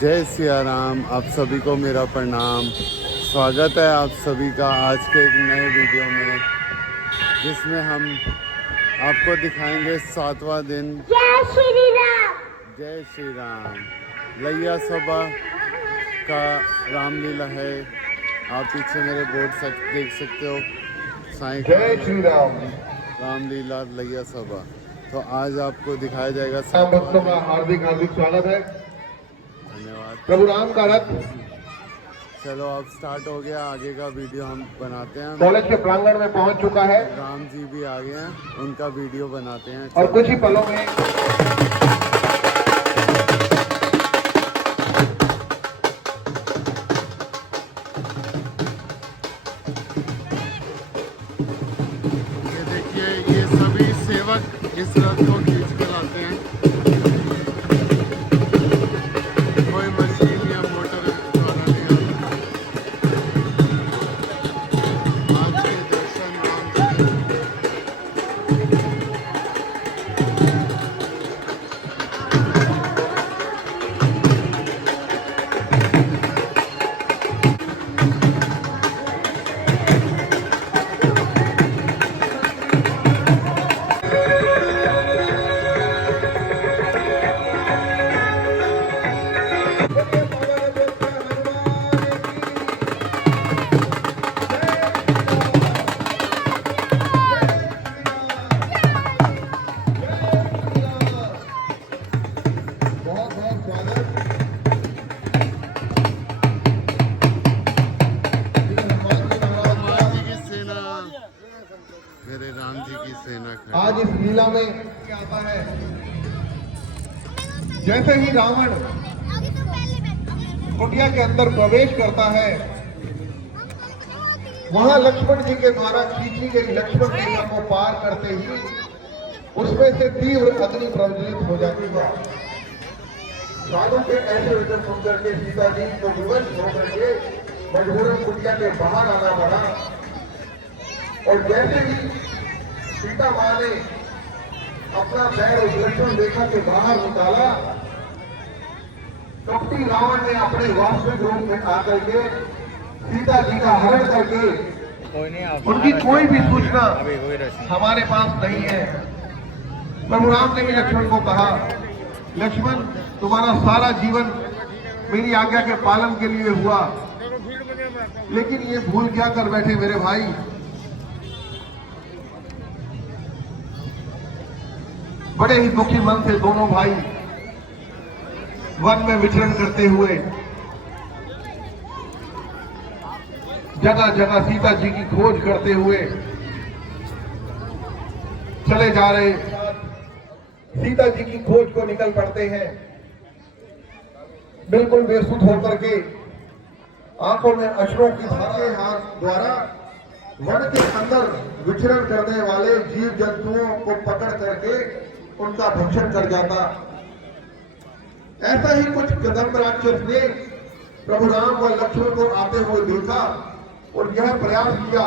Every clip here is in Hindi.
जय सिया राम। आप सभी को मेरा प्रणाम। स्वागत है आप सभी का आज के एक नए वीडियो में, जिसमें हम आपको दिखाएंगे 7वां दिन। जय श्री राम। जय श्री राम। लैया सभा का रामलीला है। आप पीछे मेरे बोर्ड देख सकते हो, साईं जय श्री राम। रामलीला लैया सभा। तो आज आपको दिखाया जाएगा। भक्तों का हार्दिक हार्दिक स्वागत है। धन्यवाद। प्रभु राम का रथ चलो अब स्टार्ट हो गया, आगे का वीडियो हम बनाते हैं। कॉलेज के प्रांगण में पहुंच चुका है। राम जी भी आ गए हैं, उनका वीडियो बनाते हैं। और कुछ ही पलों में ये देखिए, ये सभी सेवक इस रथ को खींच कर लाते हैं। कोई मशीन या मोटर द्वारा नहीं आता। आज के दर्शन राम जी बहुत बहुत स्वागत। हनुमान जी की सेना, मेरे राम जी की सेना खड़ी। आज इस लीला में क्या आता है, जैसे ही रावण कुटिया के अंदर प्रवेश करता है, वहां लक्ष्मण जी के द्वारा खींची गई लक्ष्मण रेखा को पार करते ही उसमें से तीव्र अग्नि प्रज्वलित हो जाती है। साधु के ऐसे वचन सुनकर के सीता जी को विवश होकर के मजबूरन कुटिया के बाहर आना पड़ा। और जैसे ही सीता मां ने अपना पैर उस लक्ष्मण रेखा के बाहर निकाला, कपटी रावण ने अपने वास्तविक रूप में आकर के सीता जी का हरण करके उनकी कोई भी सूचना हमारे पास नहीं है। प्रभु राम ने भी लक्ष्मण को कहा, लक्ष्मण तुम्हारा सारा जीवन मेरी आज्ञा के पालन के लिए हुआ, लेकिन ये भूल क्या कर बैठे मेरे भाई। बड़े ही दुखी मन से दोनों भाई वन में विचरण करते हुए जगह जगह सीता जी की खोज करते हुए चले जा रहे। सीता जी की खोज को निकल पड़ते हैं, बिल्कुल बेसुध होकर के, आंखों में अश्रों की धारा के हाथ द्वारा वन के अंदर विचरण करने वाले जीव जंतुओं को पकड़ करके उनका भक्षण कर जाता। ऐसा ही कुछ कदम्ब राक्षस ने प्रभु राम व लक्ष्मण को आते हुए देखा और यह प्रयास किया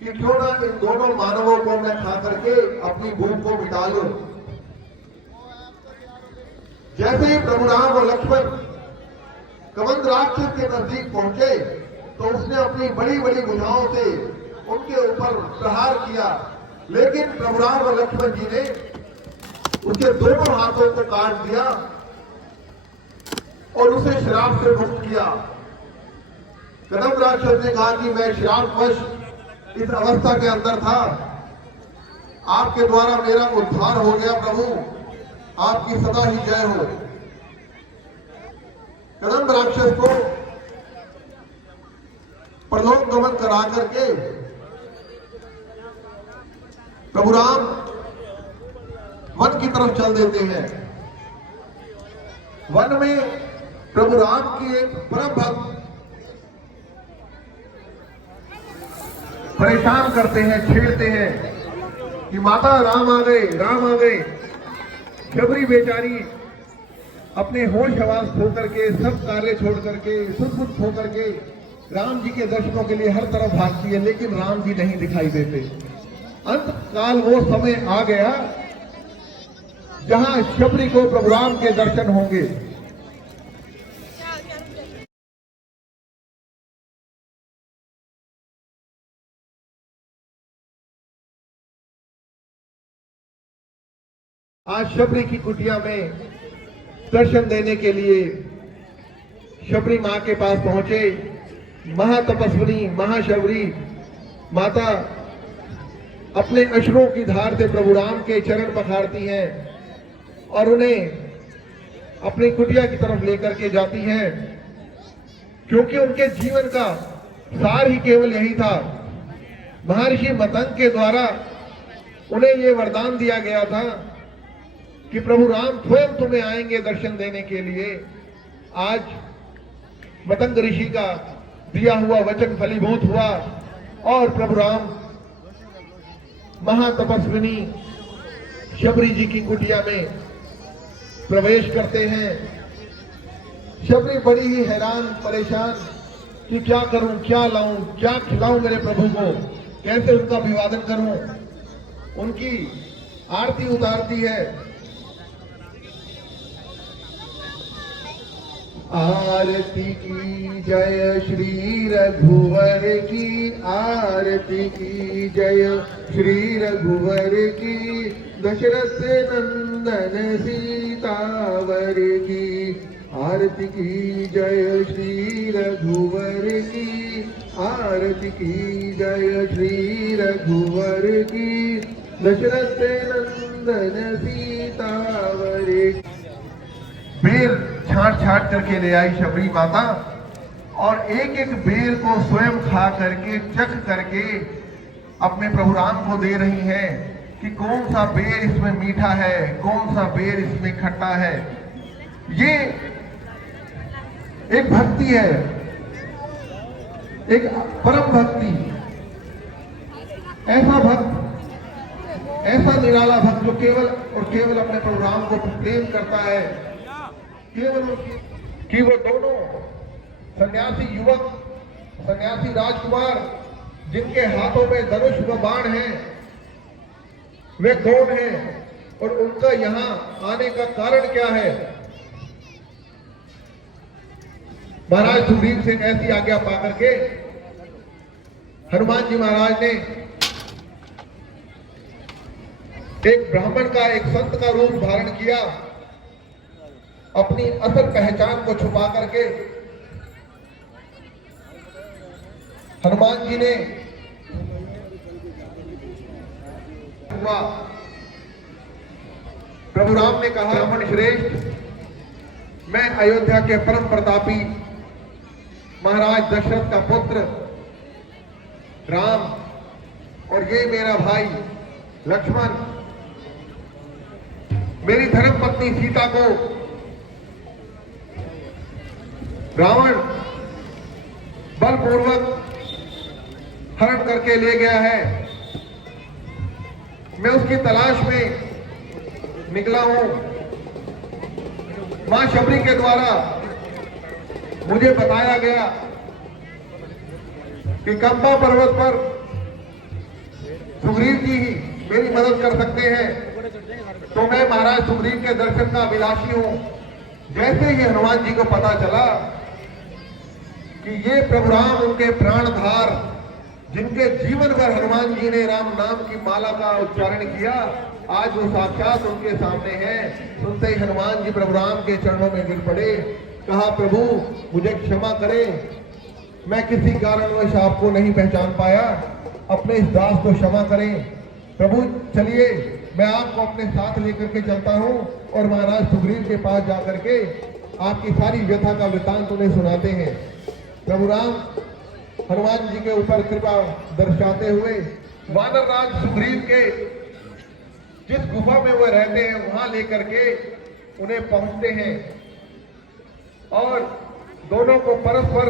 कि क्यों ना इन दोनों मानवों को मैं खा करके अपनी भूख को मिटा लूं। जैसे ही प्रभु राम और लक्ष्मण कबंध राक्षस के नजदीक पहुंचे तो उसने अपनी बड़ी बड़ी भुजाओं से उनके ऊपर प्रहार किया, लेकिन प्रभु राम और लक्ष्मण जी ने उसके दोनों हाथों को काट दिया और उसे श्राप से मुक्त किया। कदम्ब राक्षस ने कहा कि मैं श्रापवश इस अवस्था के अंदर था, आपके द्वारा मेरा उद्धार हो गया प्रभु, आपकी सदा ही जय हो। कदम्ब राक्षस को परलोक गमन करा करके प्रभु राम वन की तरफ चल देते हैं। वन में प्रभु राम की एक परम भक्त परेशान करते हैं, छेड़ते हैं कि माता राम आ गए, राम आ गए। शबरी बेचारी अपने होश हवास खो करके, सब कार्य छोड़ करके, सुध बुध खो करके राम जी के दर्शनों के लिए हर तरफ भागती है, लेकिन राम जी नहीं दिखाई देते। अंत काल वो समय आ गया जहां शबरी को प्रभु राम के दर्शन होंगे। आज शबरी की कुटिया में दर्शन देने के लिए शबरी मां के पास पहुंचे। महातपस्विनी महाशबरी माता अपने अश्रों की धार से प्रभु राम के चरण पखारती हैं और उन्हें अपनी कुटिया की तरफ लेकर के जाती हैं, क्योंकि उनके जीवन का सार ही केवल यही था। महर्षि मतंग के द्वारा उन्हें यह वरदान दिया गया था कि प्रभु राम स्वयं तुम्हें आएंगे दर्शन देने के लिए। आज मतंग ऋषि का दिया हुआ वचन फलीभूत हुआ और प्रभु राम महातपस्विनी शबरी जी की कुटिया में प्रवेश करते हैं। शबरी बड़ी ही हैरान परेशान कि क्या करूं, क्या लाऊं, क्या खिलाऊं मेरे प्रभु को, कैसे उनका अभिवादन करूं। उनकी आरती उतारती है। आरती की जय श्री रघुवर की, आरती की जय श्री रघुवर की, दशरथ नंदन सीतावर की। आरती की जय श्री रघुवर की, आरती की जय श्री रघुवर की, दशरथ नंदन सीतावर की। बेर छाट छाट करके ले आई शबरी माता और एक एक बेर को स्वयं खा करके चख करके अपने प्रभु राम को दे रही है कि कौन सा बेर इसमें मीठा है, कौन सा बेर इसमें खट्टा है। ये एक भक्ति है, एक परम भक्ति। ऐसा भक्त, ऐसा निराला भक्त जो केवल और केवल अपने प्रभु राम को प्रेम करता है, केवल कि वो दोनों सन्यासी युवक, सन्यासी राजकुमार जिनके हाथों में धनुष व बाण हैं, वे कौन हैं और उनका यहां आने का कारण क्या है। महाराज सुग्रीव से ऐसी आज्ञा पाकर के हनुमान जी महाराज ने एक ब्राह्मण का, एक संत का रूप धारण किया। अपनी असल पहचान को छुपा करके हनुमान जी ने हुआ। प्रभु राम ने कहा, ब्राह्मण श्रेष्ठ, मैं अयोध्या के परम प्रतापी महाराज दशरथ का पुत्र राम और ये मेरा भाई लक्ष्मण मेरी धर्मपत्नी सीता को रावण बलपूर्वक हरण करके ले गया है। मैं उसकी तलाश में निकला हूं। मां शबरी के द्वारा मुझे बताया गया कि कंपा पर्वत पर सुग्रीव जी ही मेरी मदद कर सकते हैं, तो मैं महाराज सुग्रीव के दर्शन का अभिलाषी हूं। जैसे ही हनुमान जी को पता चला कि ये प्रभु राम उनके प्राणधार, जिनके जीवन भर हनुमान जी ने राम नाम की माला का उच्चारण किया, आज वो साक्षात उनके सामने हैं। सुनते ही हनुमान जी प्रभु राम के चरणों में गिर पड़े। कहा, प्रभु मुझे क्षमा करें, मैं किसी कारणवश आपको नहीं पहचान पाया, अपने इस दास को क्षमा करें। प्रभु चलिए, मैं आपको अपने साथ लेकर के चलता हूं और महाराज सुग्रीव के पास जाकर के आपकी सारी व्यथा का वृतांत उन्हें सुनाते हैं। प्रभु राम हनुमान जी के ऊपर कृपा दर्शाते हुए वानर राज सुग्रीव के जिस गुफा में वो रहते हैं वहां लेकर के उन्हें पहुंचते हैं और दोनों को परस्पर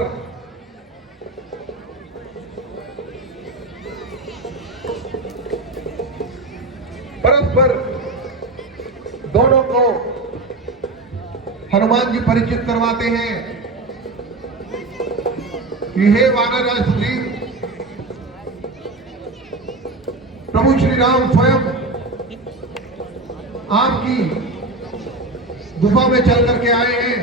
दोनों को हनुमान जी परिचित करवाते हैं कि हे वानर राज सुग्रीव, प्रभु श्री राम स्वयं आपकी गुफा में चल करके आए हैं।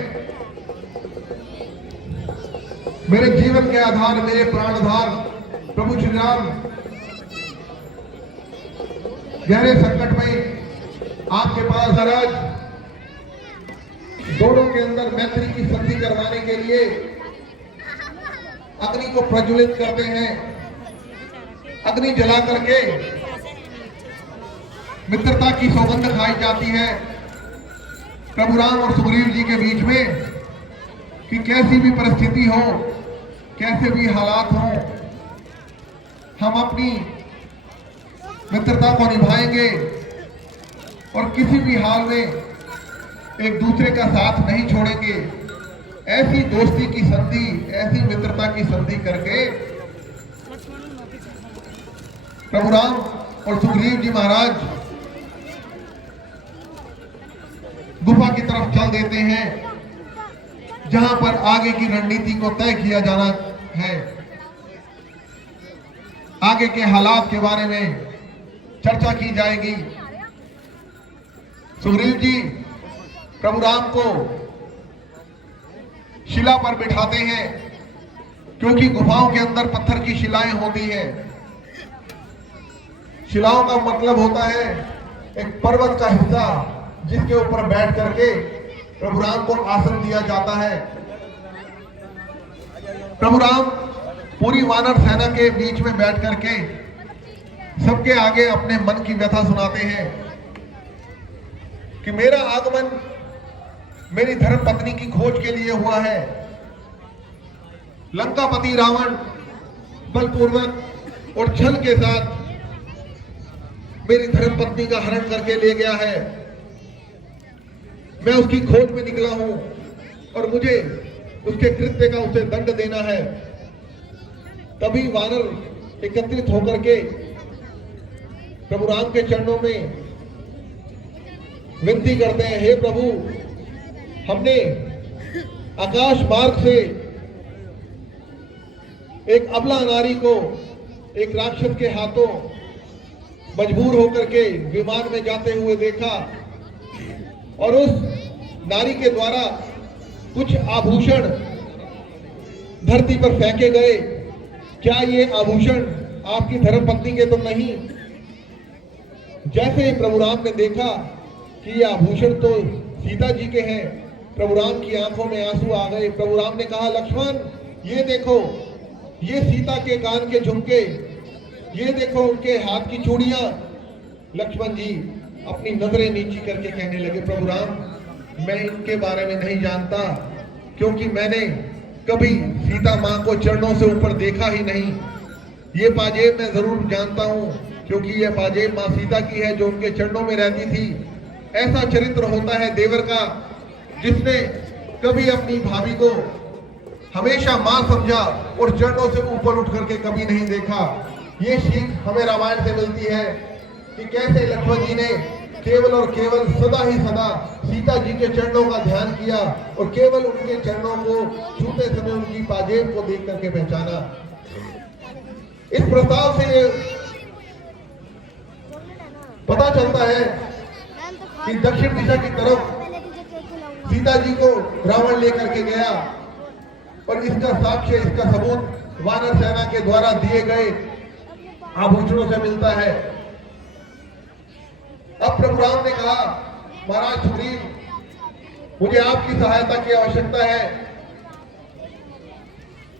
मेरे जीवन के आधार, मेरे प्राणधार प्रभु श्री राम गहरे संकट में आपके पास आज दोनों के अंदर मैत्री की संधि करवाने के लिए अग्नि को प्रज्वलित करते हैं। अग्नि जला करके मित्रता की सौगंध खाई जाती है प्रभु राम और सुग्रीव जी के बीच में कि कैसी भी परिस्थिति हो, कैसे भी हालात हो, हम अपनी मित्रता को निभाएंगे और किसी भी हाल में एक दूसरे का साथ नहीं छोड़ेंगे। ऐसी दोस्ती की संधि, ऐसी मित्रता की संधि करके प्रभु राम और सुग्रीव जी महाराज गुफा की तरफ चल देते हैं, जहां पर आगे की रणनीति को तय किया जाना है। आगे के हालात के बारे में चर्चा की जाएगी। सुग्रीव जी प्रभु राम को शिला पर बिठाते हैं, क्योंकि गुफाओं के अंदर पत्थर की शिलाएं होती हैं। शिलाओं का मतलब होता है एक पर्वत का हिस्सा, जिसके ऊपर बैठ करके प्रभु राम को आसन दिया जाता है। प्रभु राम पूरी वानर सेना के बीच में बैठ करके सबके आगे अपने मन की व्यथा सुनाते हैं कि मेरा आगमन मेरी धर्म पत्नी की खोज के लिए हुआ है। लंकापति रावण बलपूर्वक और छल के साथ मेरी धर्म पत्नी का हरण करके ले गया है। मैं उसकी खोज में निकला हूं और मुझे उसके कृत्य का उसे दंड देना है। तभी वानर एकत्रित होकर के प्रभु राम के चरणों में विनती करते हैं, हे प्रभु, हमने आकाश मार्ग से एक अबला नारी को एक राक्षस के हाथों मजबूर होकर के विमान में जाते हुए देखा और उस नारी के द्वारा कुछ आभूषण धरती पर फेंके गए। क्या ये आभूषण आपकी धर्मपत्नी के तो नहीं? जैसे ही प्रभु राम ने देखा कि ये आभूषण तो सीता जी के हैं, प्रभु राम की आंखों में आंसू आ गए। प्रभु राम ने कहा, लक्ष्मण, ये देखो, ये सीता के कान के झुमके, ये देखो उनके हाथ की चूड़ियां। लक्ष्मण जी अपनी नजरें नीची करके कहने लगे, प्रभु राम, मैं इनके बारे में नहीं जानता, क्योंकि मैंने कभी सीता मां को चरणों से ऊपर देखा ही नहीं। ये पाजेब मैं जरूर जानता हूं, क्योंकि ये पाजेब मां सीता की है, जो उनके चरणों में रहती थी। ऐसा चरित्र होता है देवर का, जिसने कभी अपनी भाभी को हमेशा मां समझा और चरणों से ऊपर उठ करके कभी नहीं देखा। ये सीख हमें रामायण से मिलती है कि कैसे लक्ष्मण जी ने केवल और केवल सदा ही सदा सीता जी के चरणों का ध्यान किया और केवल उनके चरणों को छूते समय उनकी पाजेब को देख करके पहचाना। इस प्रस्ताव से पता चलता है कि दक्षिण दिशा की तरफ सीता जी को रावण लेकर के गया और इसका साक्ष्य, इसका सबूत वानर सेना के द्वारा दिए गए आभूषणों से मिलता है। अब प्रभु राम ने कहा, महाराज सुग्रीव, मुझे आपकी सहायता की आवश्यकता है,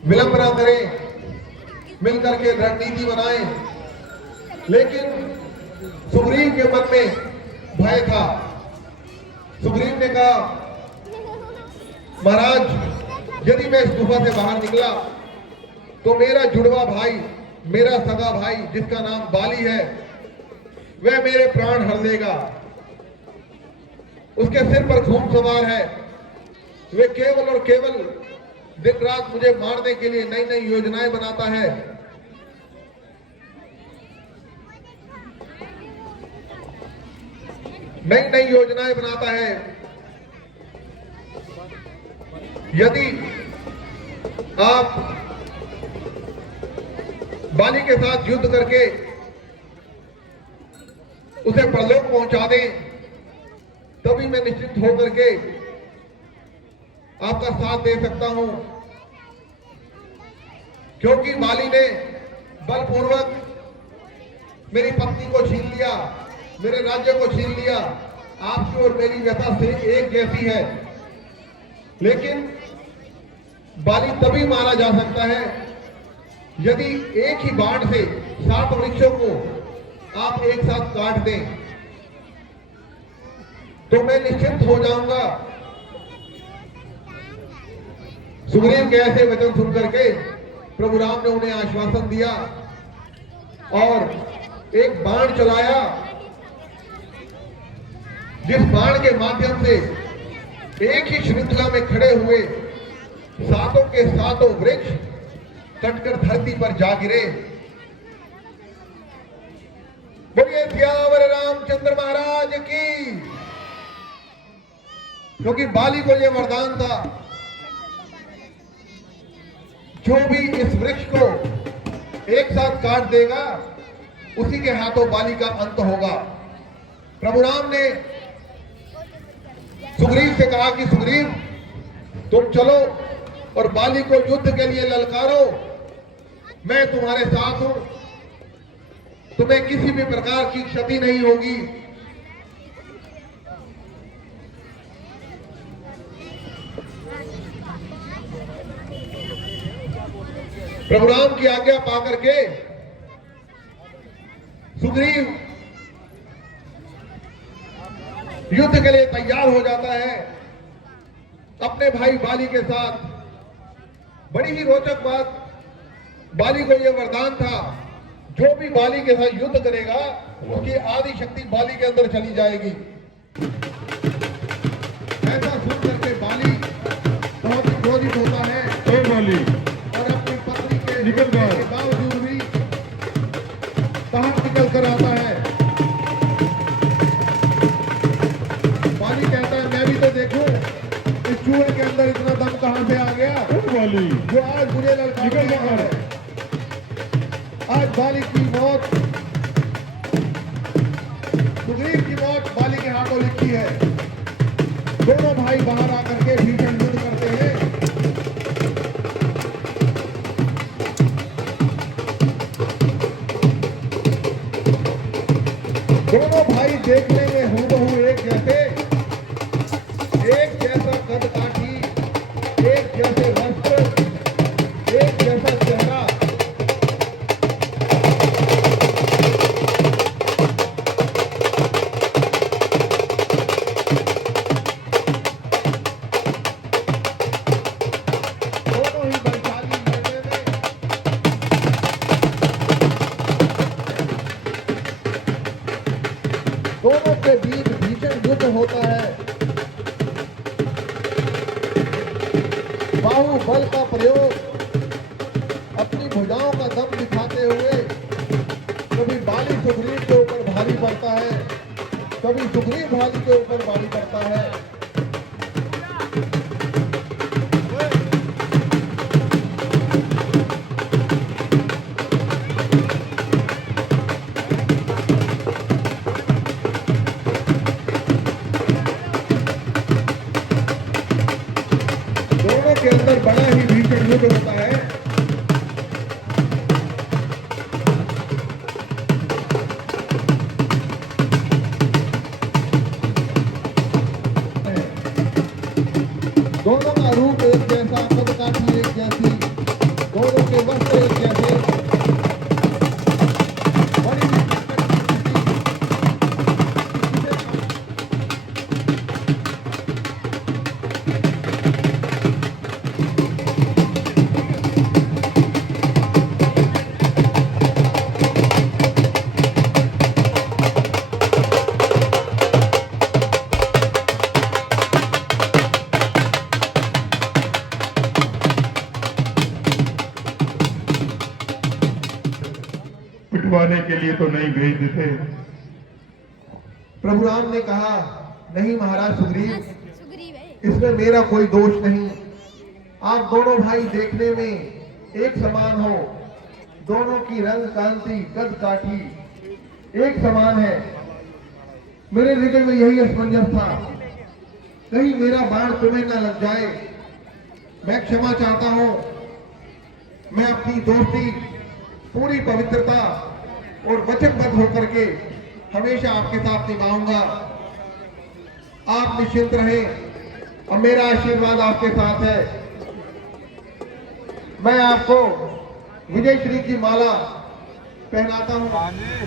विलंब न करें, मिलकर के रणनीति बनाएं। लेकिन सुग्रीव के मन में भय था। सुग्रीव ने कहा, महाराज, यदि मैं इस गुफा से बाहर निकला तो मेरा जुड़वा भाई, मेरा सगा भाई जिसका नाम बाली है, वह मेरे प्राण हर लेगा। उसके सिर पर खून सवार है। वे केवल और केवल दिन रात मुझे मारने के लिए नई नई योजनाएं बनाता है। नई नई योजनाएं बनाता है। यदि आप बाली के साथ युद्ध करके उसे परलोक पहुंचा दें, तभी मैं निश्चित होकर के आपका साथ दे सकता हूं, क्योंकि बाली ने बलपूर्वक मेरी पत्नी को छीन लिया, मेरे राज्य को छीन लिया आपकी और मेरी व्यथा से एक जैसी है, लेकिन बाली तभी मारा जा सकता है यदि एक ही बाण से 7 वृक्षों को आप एक साथ काट दें, तो मैं निश्चिंत हो जाऊंगा। सुग्रीव के ऐसे वचन सुनकर के प्रभु राम ने उन्हें आश्वासन दिया और एक बाण चलाया, जिस बाण के माध्यम से एक ही श्रृंखला में खड़े हुए 7 के 7 वृक्ष कटकर धरती पर जा गिरे। बोलिए सियावर रामचंद्र महाराज की। क्योंकि बाली को यह वरदान था, जो भी इस वृक्ष को एक साथ काट देगा उसी के हाथों बाली का अंत होगा। प्रभु राम ने सुग्रीव से कहा कि सुग्रीव तुम चलो और बाली को युद्ध के लिए ललकारो, मैं तुम्हारे साथ हूं, तुम्हें किसी भी प्रकार की क्षति नहीं होगी। प्रभु राम की आज्ञा पाकर के सुग्रीव युद्ध के लिए तैयार हो जाता है अपने भाई बाली के साथ। बड़ी ही रोचक बात, बाली को यह वरदान था, जो भी बाली के साथ युद्ध करेगा उसकी आदि शक्ति बाली के अंदर चली जाएगी। ऐसा सुन करके बाली बहुत ही क्रोधित होता है बाली और अपनी पत्नी के निकल गया। के बावजूद भी बाहर निकल कर आता है। बाली कहता है मैं भी तो देखूं इस चूहे के अंदर इतना दम कहां से आ गया, बाली जो आज मुझे लड़का निकल है। आज बाली की मौत, सुग्रीव की मौत बाली के हाथों लिखी है। दोनों भाई बाहर आकर के भीषण युद्ध करते हैं। दोनों भाई देखने में हूबहू एक जैसे, एक जैसा कद काठी, एक जैसे वस्त्र, एक जैसा चेहरा। दोनों ही बलशाली लड़ने में दोनों के बीच भीषण युद्ध होता है। बाहुबल का प्रयोग अपनी भुजाओं का दम दिखाते हुए कभी बाली सुग्रीव के ऊपर भारी पड़ता है, कभी सुग्रीव बाली के ऊपर भारी पड़ता है। दोनों के अंदर बड़ा ही भीषण युद्ध होता है। दोनों का रूप एक जैसा, कद काठी एक जैसी, दोनों के वस्त्र एक जैसे। बड़ी ही पिटवाने के लिए तो नहीं भेज देते। प्रभु राम ने कहा नहीं महाराज सुग्रीव, सुग्रीव है। इसमें मेरा कोई दोष नहीं। आप दोनों भाई देखने में एक समान हो, दोनों की रंग कांति कद काठी एक समान है। मेरे हृदय में यही असमंजस था, कहीं मेरा बाण तुम्हें ना लग जाए। मैं क्षमा चाहता हूं, मैं अपनी दोस्ती, पूरी पवित्रता और वचनबद्ध होकर के हमेशा आपके साथ निभाऊंगा। आप निश्चिंत रहें और मेरा आशीर्वाद आपके साथ है। मैं आपको विजय श्री की माला पहनाता हूँ। ये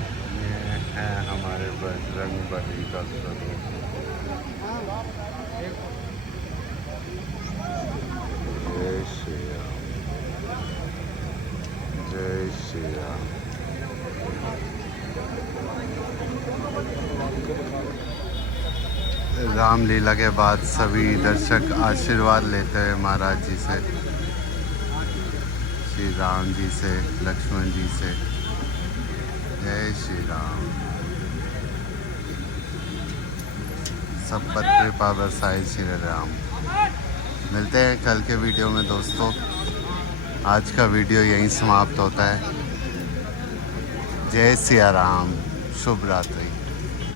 है हमारे बजरंगबली का स्वरूप। जय श्री राम, जय श्री राम। रामलीला के बाद सभी दर्शक आशीर्वाद लेते हैं महाराज जी से, श्री राम जी से, लक्ष्मण जी से। जय श्री राम। सब पर कृपा बरसाए श्री राम। मिलते हैं कल के वीडियो में दोस्तों। आज का वीडियो यहीं समाप्त होता है। जय सिया राम, शुभ रात्रि।